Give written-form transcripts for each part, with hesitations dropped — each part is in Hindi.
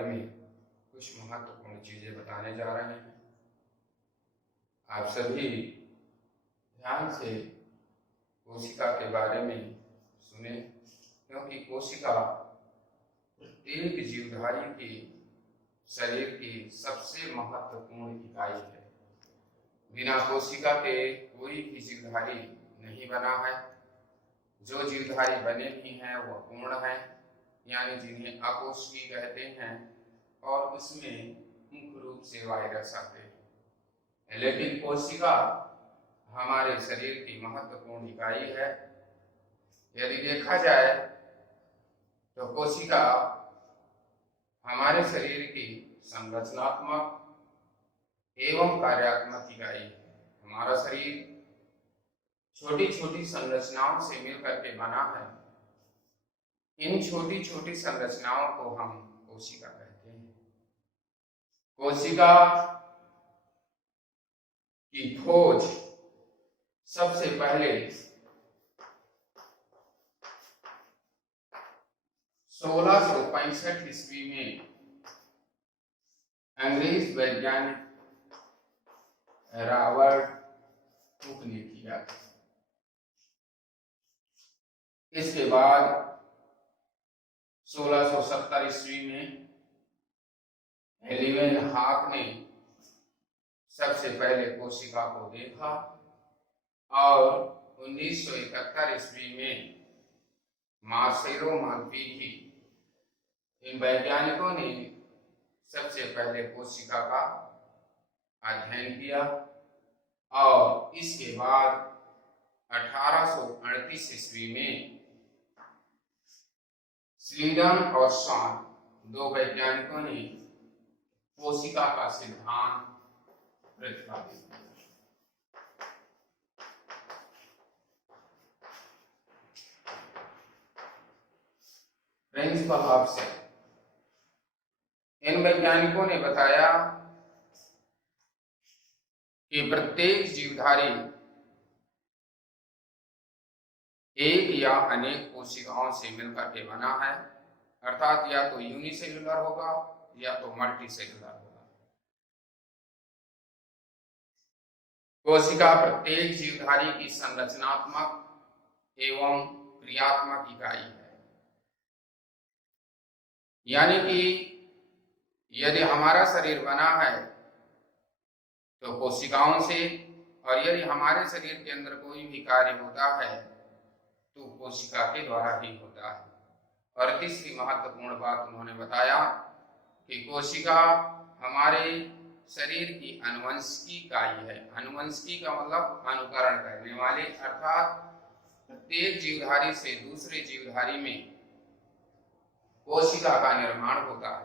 बारे में कुछ महत्वपूर्ण चीजें बताने जा रहे हैं। आप सभी ध्यान से कोशिका के बारे में सुने, क्योंकि कोशिका प्रत्येक जीवधारी के शरीर की सबसे महत्वपूर्ण इकाई है। बिना कोशिका के कोई भी जीवधारी नहीं बना है। जो जीवधारी बने भी हैं वह पूर्ण है, यानी जिन्हें अकोशिकीय कहते हैं, और उसमें मुख्य रूप से वायरस आते हैं। लेकिन कोशिका हमारे शरीर की महत्वपूर्ण इकाई है। यदि देखा जाए तो कोशिका हमारे शरीर की संरचनात्मक एवं कार्यात्मक इकाई है। हमारा शरीर छोटी छोटी संरचनाओं से मिलकर के बना है। इन छोटी छोटी संरचनाओं को हम कोशिका कहते हैं। कोशिका की खोज सबसे पहले 1665 ईस्वी में अंग्रेज वैज्ञानिक रॉबर्ट हुक ने किया। इसके बाद 1670 ईस्वी में लीवेनहॉक ने सबसे पहले कोशिका को देखा, और 1971 ईस्वी में मार्सेलो मालपीजी, इन वैज्ञानिकों ने सबसे पहले कोशिका का अध्ययन किया। और इसके बाद 1838 ईस्वी में स्लीडन और शॉन, दो वैज्ञानिकों ने कोशिका का सिद्धांत प्रतिपादित किया। प्रिंसिपल ऑफ सेल, इन वैज्ञानिकों ने बताया कि प्रत्येक जीवधारी एक या अनेक कोशिकाओं से मिलकर के बना है, अर्थात या तो यूनिसेलुलर होगा या तो मल्टीसेलुलर होगा। कोशिका प्रत्येक जीवधारी की संरचनात्मक एवं क्रियात्मक इकाई है। यानी कि यदि हमारा शरीर बना है तो कोशिकाओं से, और यदि हमारे शरीर के अंदर कोई भी कार्य होता है तो कोशिका के द्वारा ही होता है। और तीसरी महत्वपूर्ण बात उन्होंने बताया कि कोशिका हमारे शरीर की आनुवंशिकी इकाई है। आनुवंशिकी का मतलब अनुकरण करने वाले, अर्थात प्रत्येक जीवधारी से दूसरे जीवधारी में कोशिका का निर्माण होता है।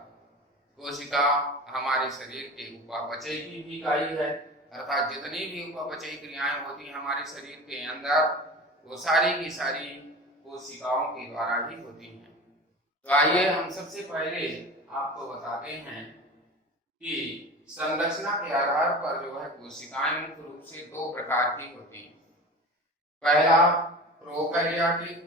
कोशिका हमारे शरीर के उपापचय की भी इकाई है, अर्थात जितनी भी उपापचयी क्रियाएं होती हैं हमारे शरीर के अंदर, वो सारी की सारी कोशिकाओं के द्वारा ही होती हैं। तो आइए हम सबसे पहले आपको बताते हैं कि संरचना के आधार पर जो है कोशिकाएं मुख्य रूप से दो प्रकार की होती हैं। पहला प्रोकैरियोटिक,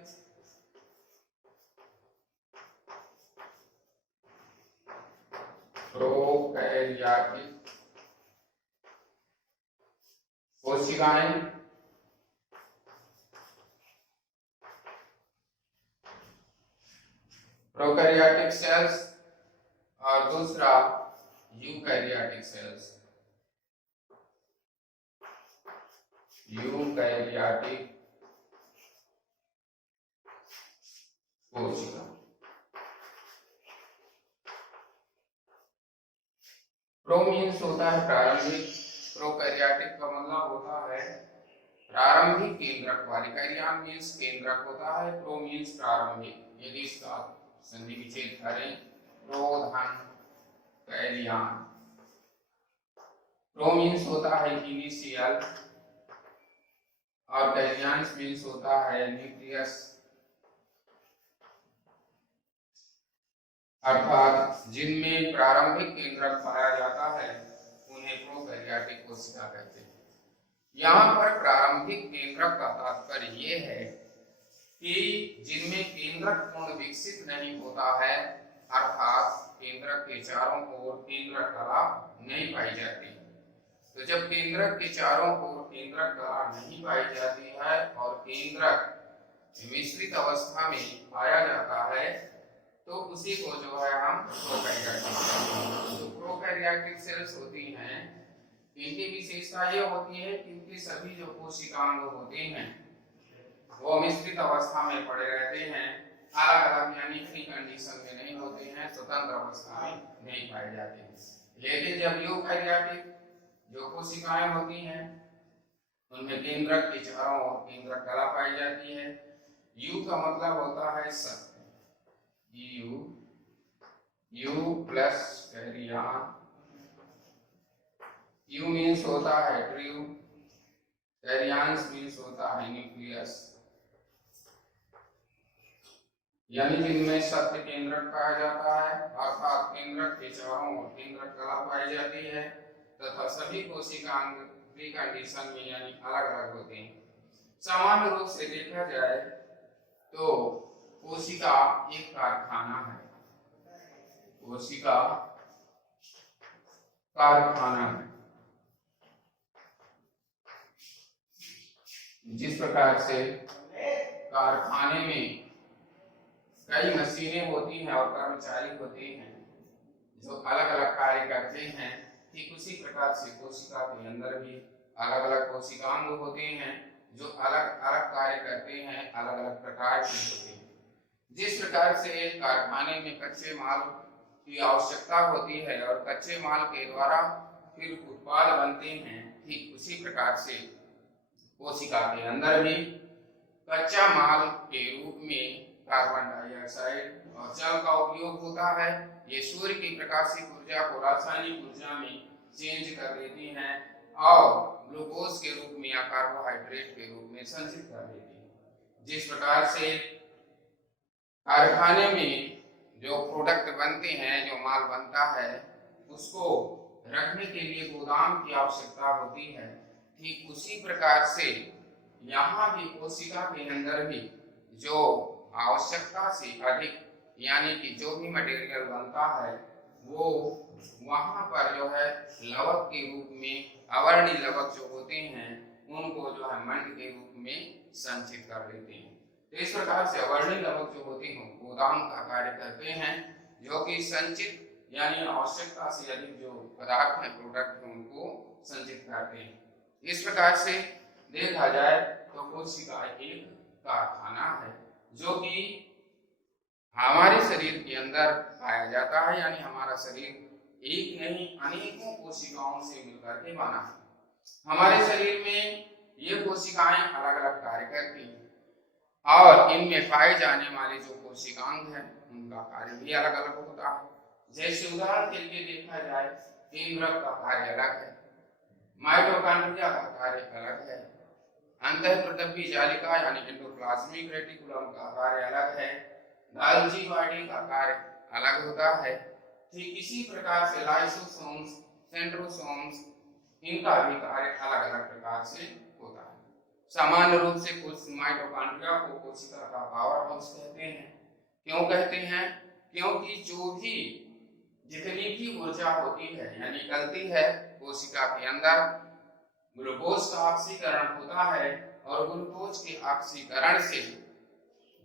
कोशिकाएं, प्रोकैरियोटिक सेल्स, और दूसरा यूकैरियोटिक सेल्स। यूकैरियोटिक कोशिका। प्रो मीन्स होता है प्रारंभिक, प्रोकैरियोटिक का मतलब होता है प्रारंभिक केंद्रक वाली। कैरियन मीन्स केंद्रक होता है, प्रो मीन्स प्रारंभिक। यदि इसका संधि विच्छेद करें, प्रोधन कैरियन। प्रो मीन्स होता है इनिशियल, और कैरियन मीन्स होता है न्यूक्लियस, अर्थात जिनमें प्रारंभिक केंद्रक पाया जाता है उन्हें प्रोकैरियोटिक कोशिका कहते हैं। यहाँ पर प्रारंभिक केंद्रक का तात्पर्य ये है कि जिनमें केंद्रक पूर्ण विकसित नहीं होता है, अर्थात केंद्रक के के चारों ओर केंद्रक कला नहीं पाई जाती। तो जब केंद्रक के चारों ओर केंद्रक कला नहीं पाई जाती है और केंद्रक मिश्रित अवस्था में पाया जाता है तो उसी को जो है हम प्रोकैरियोटिक सेल्स। जो प्रोकैरियोटिक सेल्स होती हैं इनकी विशेषता ये होती है कि इनके सभी जो कोशिकांग होते हैं वो मिश्रित अवस्था में पड़े रहते हैं, अलग अलग यानी फ्री कंडीशन में नहीं होते हैं, स्वतंत्र अवस्था में नहीं पाए जाते हैं। लेकिन जब यूकैरियोटिक जो कोशिकाएं होती हैं उनमें केंद्रक के चारों ओर केंद्रक कला पाई जाती है। यू का मतलब होता है सत्य, यू प्लस कैरियन। यू मीन्स होता है ट्रू, कैरियंस मीन्स होता है न्यूक्लियस, यानी जिनमें सत्य केंद्रक पाया जाता है अर्थात केंद्रक के चारों ओर केंद्रक कला पाई जाती है तथा सभी कोशिकांग फ्री कंडीशन में यानी अलग अलग होते हैं। सामान्य रूप से देखा जाए तो कोशिका एक कारखाना है, कोशिका कारखाना है। जिस प्रकार से कारखाने में कई मशीनें होती हैं और कर्मचारी होते हैं जो अलग अलग कार्य करते हैं, ठीक उसी प्रकार से कोशिका के अंदर भी अलग अलग कोशिकांग होते हैं जो अलग अलग कार्य करते हैं, अलग अलग प्रकार के होते हैं। जिस प्रकार से एक कारखाने में कच्चे माल की आवश्यकता होती है और कच्चे माल के द्वारा फिर उत्पाद बनते हैं, ठीक उसी प्रकार से कोशिका के अंदर भी कच्चा माल के रूप में कार्बन डाइऑक्साइड और जल का उपयोग होता है। ये सूर्य की प्रकाशित ऊर्जा को रासायनिक ऊर्जा में चेंज कर देती हैं और ग्लूकोज के रूप में या कार्बोहाइड्रेट के रूप में संचित कर देती हैं। जिस प्रकार से कारखाने में जो प्रोडक्ट बनते हैं, जो माल बनता है, उसको रखने के लिए गोदाम की आवश्यकता होती है, ठीक उसी प्रकार से यहाँ भी कोशिका के अंदर भी जो आवश्यकता से अधिक यानी कि जो भी मटेरियल बनता है वो वहां पर जो है लवक के रूप में अवर्णी लवक जो होते हैं उनको जो है मंड के रूप में संचित कर लेते हैं। तो इस प्रकार से अवर्णी लवक जो होते हैं गोदाम का कार्य करते हैं जो कि संचित यानी आवश्यकता से अधिक जो पदार्थ है, प्रोडक्ट है, उनको संचित करते हैं। इस प्रकार से देखा जाए तो कोशिका एक कारखाना है जो कि हमारे शरीर के अंदर पाया जाता है, यानी हमारा शरीर एक नहीं अनेकों कोशिकाओं से मिलकर के बना है। हमारे शरीर में ये कोशिकाएं अलग अलग कार्य करती हैं और इनमें पाए जाने वाले जो कोशिकांग हैं उनका कार्य भी अलग अलग होता है। जैसे उदाहरण के लिए देखा जाए केंद्रक का कार्य अलग है, माइटोकॉन्ड्रिया का कार्य अलग है, अंतःप्रदब्बी जालिका यानी एंडोप्लाज्मिक रेटिकुलम का कार्य अलग है, गोल्गी बॉडी का कार्य अलग होता है। ठीक इसी प्रकार से लाइसोसोम्स, सेंट्रोसोम्स इनका भी कार्य अलग अलग प्रकार से होता है। सामान्य रूप से कुछ माइटोकॉन्ड्रिया को कोशिका का पावर हाउस कहते हैं। क्यों कहते हैं? क्योंकि जो भी जितनी भी ऊर्जा होती है यानी निकलती है कोशिका के अंदर, ग्लूकोज का ऑक्सीकरण होता है और ग्लूकोज के ऑक्सीकरण से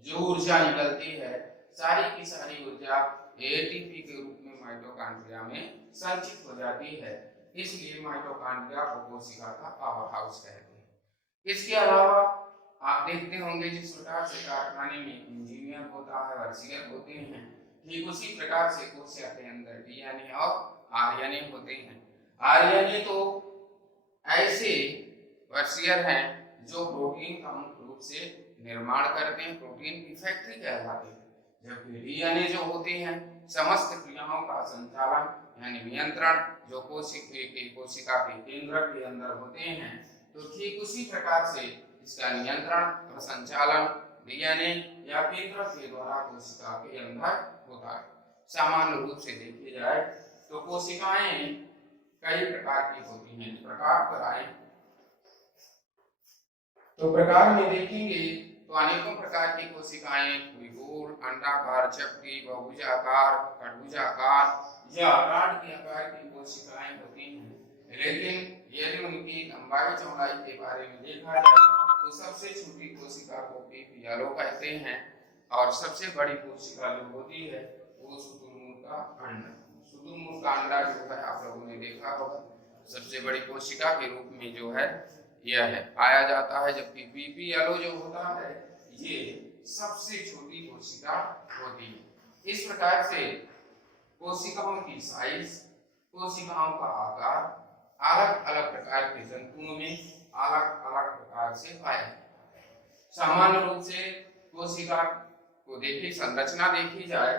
जो ऊर्जा निकलती है सारी की सारी ऊर्जा एटीपी के रूप में माइटोकॉन्ड्रिया में संचित हो जाती है। इसलिए माइटोकॉन्ड्रिया को कोशिका का पावर हाउस कहते हैं। इसके अलावा आप देखते होंगे जिस प्रकार से कारखाने में इंजीनियर होता है, वर्कशीयर होते हैं, ठीक उसी प्रकार से कोशिका के अंदर डीएनए और आरएनए होते हैं। आरएनए तो ऐसे वर्कशीयर हैं जो प्रोटीन का मुख्य रूप से निर्माण करते हैं, प्रोटीन की फैक्ट्री कहलाती है, जबकि डीएनए जो होते हैं समस्त क्रियाओं का संचालन यानी नियंत्रण जो कोशिका के केंद्र के अंदर होते हैं, तो ठीक उसी प्रकार से इसका नियंत्रण और संचालन डीएनए या केंद्र के द्वारा कोशिका के अंदर होता है। सामान्य रूप से देखी जाए तो कोशिकाएं कई प्रकार की होती हैं। प्रकार पर आए तो प्रकार में देखेंगे तो अनेकों प्रकार की कोशिकाएं, कोई गोल, अंडाकार, चक्री, बहुभुजाकार, खरबूजाकार, या राड के आकार की कोशिकाएं होती हैं, लेकिन यदि उनकी लंबाई चौड़ाई के बारे में देखा जाए तो सबसे छोटी कोशिका को पीपियालो कहते हैं और सबसे बड़ी कोशिका जो होती है वो शुतुरमुर्ग का अंडा। शुतुरमुर्ग का अंडा जो है आप लोगों ने देखा होगा, सबसे बड़ी कोशिका के रूप में जो है यह है पाया जाता है, जबकि पीपियालो जो होता है ये सबसे छोटी कोशिका होती है। इस प्रकार से कोशिकाओं की साइज, कोशिकाओं का आकार अलग अलग प्रकार के जंतुओं में अलग अलग प्रकार से पाया जाता है। सामान्य रूप से कोशिका को देखी संरचना देखी जाए,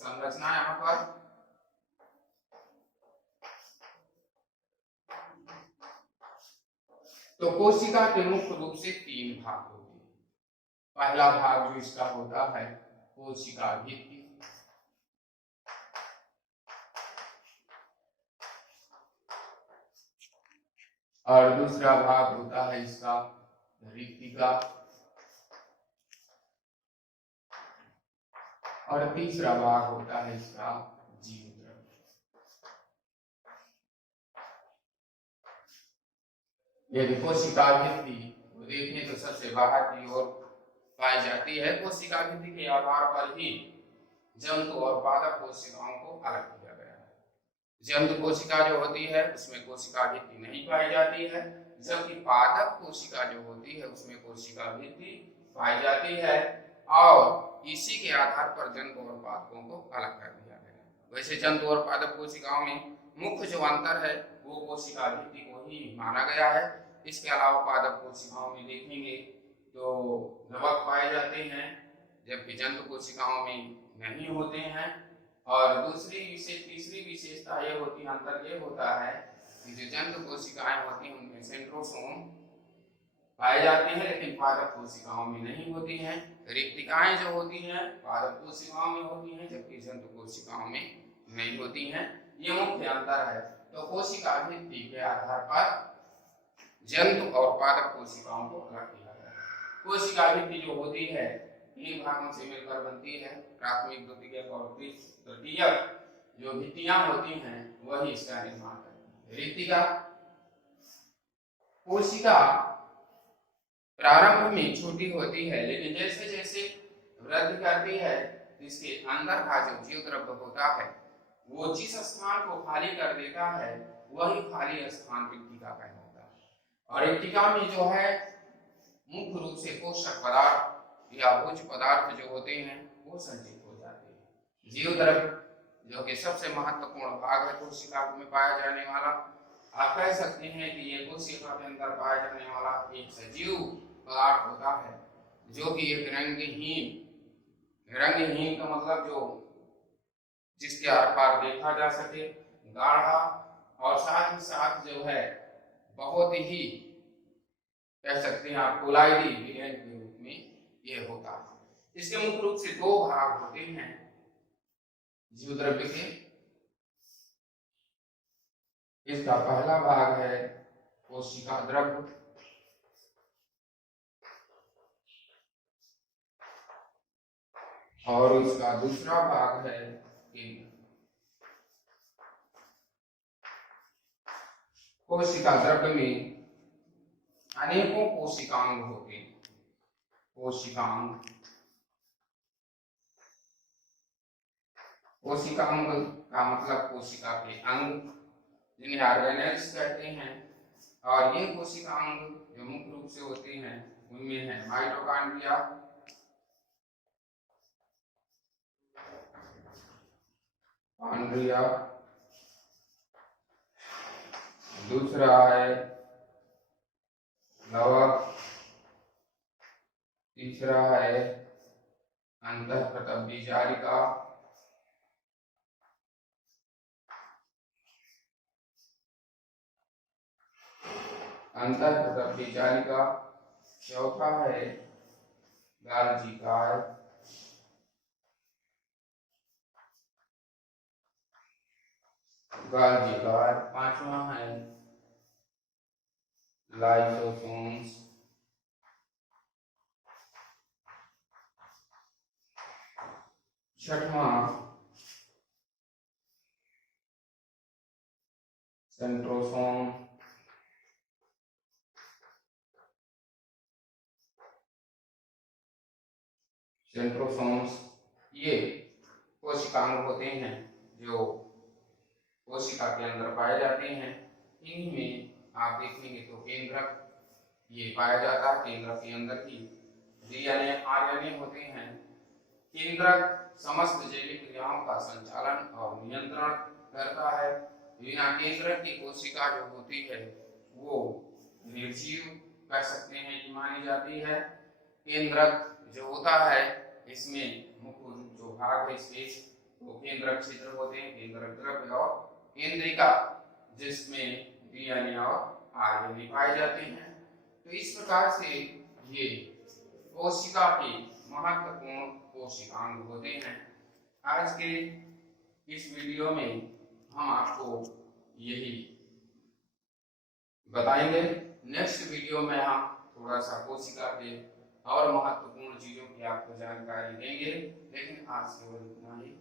संरचना यहाँ पर तो कोशिका के मुख्य रूप से 3 भाग होते हैं। पहला भाग जो इसका होता है कोशिका भित्ति, और दूसरा भाग होता है इसका रिक्तिका, और तीसरा भाग होता है इसका जीवद्रव्य। यदि कोशिका भित्ति को देखें तो सबसे बाहर की ओर पाई जाती है। कोशिका भित्ति के आधार पर ही जंतु और पादप कोशिकाओं को अलग किया गया है। जंतु कोशिका जो होती है उसमें कोशिका भित्ति नहीं पाई जाती है, जबकि पादप कोशिका जो होती है उसमें कोशिका भित्ति पाई जाती है, और इसी के आधार पर जंतु और पादपों को अलग कर दिया गया है। वैसे जंतु और पादप कोशिकाओं में मुख्य जो अंतर है वो कोशिका भित्ति को ही माना गया है। इसके अलावा पादप कोशिकाओं में देखेंगे तो नवक पाए जाते हैं, जबकि जंतु कोशिकाओं में नहीं होते हैं। और तीसरी विशेषता ये होती है, अंतर ये होता है कि जो जंतु कोशिकाएं होती हैं उनमें सेंट्रोसोम पाए जाते हैं, लेकिन पादप कोशिकाओं में नहीं होती हैं। रिक्तिकाएं जो होती हैं पादप कोशिकाओं में होती हैं, जबकि जंतु कोशिकाओं में नहीं होती हैं। ये मुख्य अंतर है। तो कोशिका भित्ति के आधार पर जंतु और पादप कोशिकाओं को अलग किया गया है। कोशिका भित्ति जो होती है 3 भागों से मिलकर बनती है, प्राथमिक, द्वितीयक और तृतीयक जो भित्तियां होती हैं वही इसका निर्माण करती है। रिक्तिका कोशिका प्रारंभ में छोटी होती है, लेकिन जैसे जैसे वृद्धि करती है इसके अंदर का जो जीवद्रव्य होता है वो जिस स्थान को खाली कर देता है वही खाली स्थान रिक्तिका कहलाता है। और रिक्तिका में जो है मुख्य रूप से पोषक पदार्थ या भोज्य पदार्थ जो होते हैं वो संचित हो जाते हैं। जीवद्रव्य जो कि सबसे महत्वपूर्ण भाग है कोशिका में पाया जाने वाला, आप कह सकते हैं कि ये कोशिका के अंदर पाया जाने वाला एक सजीव पदार्थ होता है, जो कि एक रंगहीन का मतलब जो जिसके आर पार देखा जा सके, गाढ़ा, और साथ ही साथ जो है बहुत ही कह सकते हैं आप कोलाइडी विलयन के रूप में ये होता है। इसके मुख्य रूप से 2 भाग होते हैं जीवद्रव्य के। इसका पहला भाग है कोशिका द्रव्य, और इसका दूसरा भाग है केंद्र। कोशिका द्रव्य में अनेकों कोशिकांग होते हैं। कोशिकांग का मतलब कोशिका के अंग, जिन्हें ऑर्गेनेल्स कहते हैं। और ये कोशिकांग जो मुख्य रूप से होते हैं उनमें है माइटोकॉन्ड्रिया, दूसरा है लवक, तीसरा है अंतःप्रतंबी जालिका, अंतःप्रतंबी जालिका, चौथा है गाल्जी काय, पांचवा है लाइसोसोम्स, छठवां सेंट्रोसोम, सेंट्रोसोम्स ये कोशिकांग होते हैं जो कोशिका के अंदर पाए जाते हैं। इन्हीं में आप देखेंगे तो केंद्रक ये पाया जाता है। केंद्रक के अंदर ही डीएनए आरएनए होते हैं। केंद्रक समस्त जैविक क्रियाओं का संचालन और नियंत्रण करता है। बिना केंद्रक की कोशिका जो होती है वो निर्जीव कह सकते हैं कि मानी जाती है। केंद्रक जो होता है इसमें मुख्य जो भाग है इसके तो केंद्रक क्षेत्र होते हैं, केंद्रक द्रव्य और केंद्रिका जिसमें डीएनए और आरएनए पाए जाते हैं। तो इस प्रकार से ये कोशिका के महत्वपूर्ण कोशिकांग होते हैं। आज के इस वीडियो में हम आपको यही बताएंगे। नेक्स्ट वीडियो में हम थोड़ा सा कोशिका के और महत्वपूर्ण चीजों की आपको जानकारी देंगे। लेकिन आज केवल इतना ही।